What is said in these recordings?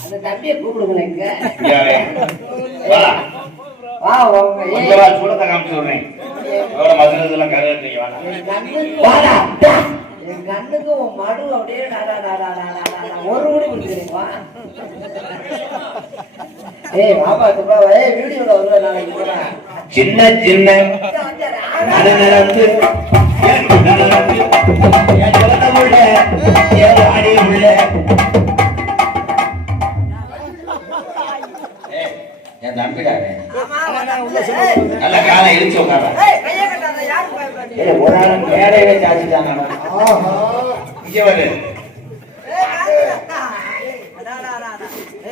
அந்த தம்பியை நாள் சூடத்தை காமிச்சு எவ்வளோ மதுரதெல்லாம் கண்ணுக்கு வாடா. என் கண்ணுக்கு உன் மடு அப்படியே. ஒரு முடி ஏய் பாப்பா சுப்பா ஏய் வீடியோல வருவேன் நாளைக்கு சின்ன சின்ன. நடந்து. என் சிவந்த என் நல்ல காலை இழுச்சு உட்கார ஒரு ஆள் மேடையில சாச்சிட்டாங்க இங்க வரு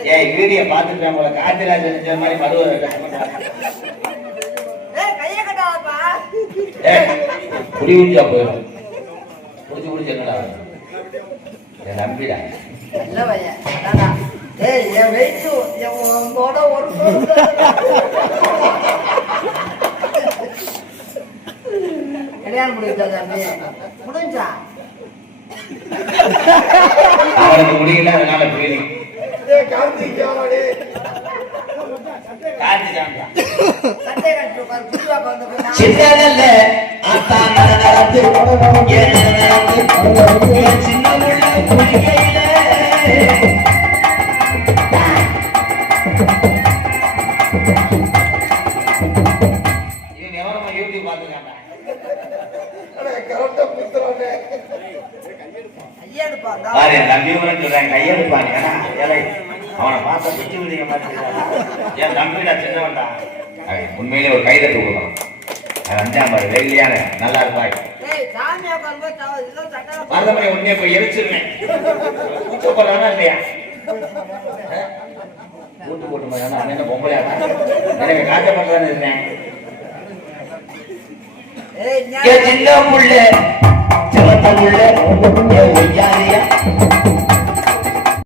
ஏய் வீடியோ பார்த்துட்டு போல காத்திராஜ் செஞ்ச மாதிரி மருவ ஏய் குடி குடிச்சா போயிடும் குடிச்சு குடிச்சு என்னடா என் நம்பிடா கல்யாணம் முடிஞ்சா தம்பி. முடிஞ்சா? அவனுக்கு முடியல அதனால புரியல. கார்த்தி பாரு என் தம்பி சொல்றேன் கையெழுப்பாங்க அவனை பிச்சு என் தம்பிடா சின்னவன்டா. உண்மையிலே ஒரு கைதட்டு கொடுக்கணும். அஞ்சாம் வெள்ளியான நல்லா இருப்பாய் மருதமனை உடனே போய் எரிச்சிருவேன். இல்லையா? கூட்டு போட்டு மாதிரி அவன் என்ன பொம்பளையா எனக்கு காட்ட பண்றான்னு இருந்தேன். ஏய் என் சின்ன புள்ள. சிவத்த புள்ள ஒய்யாரியா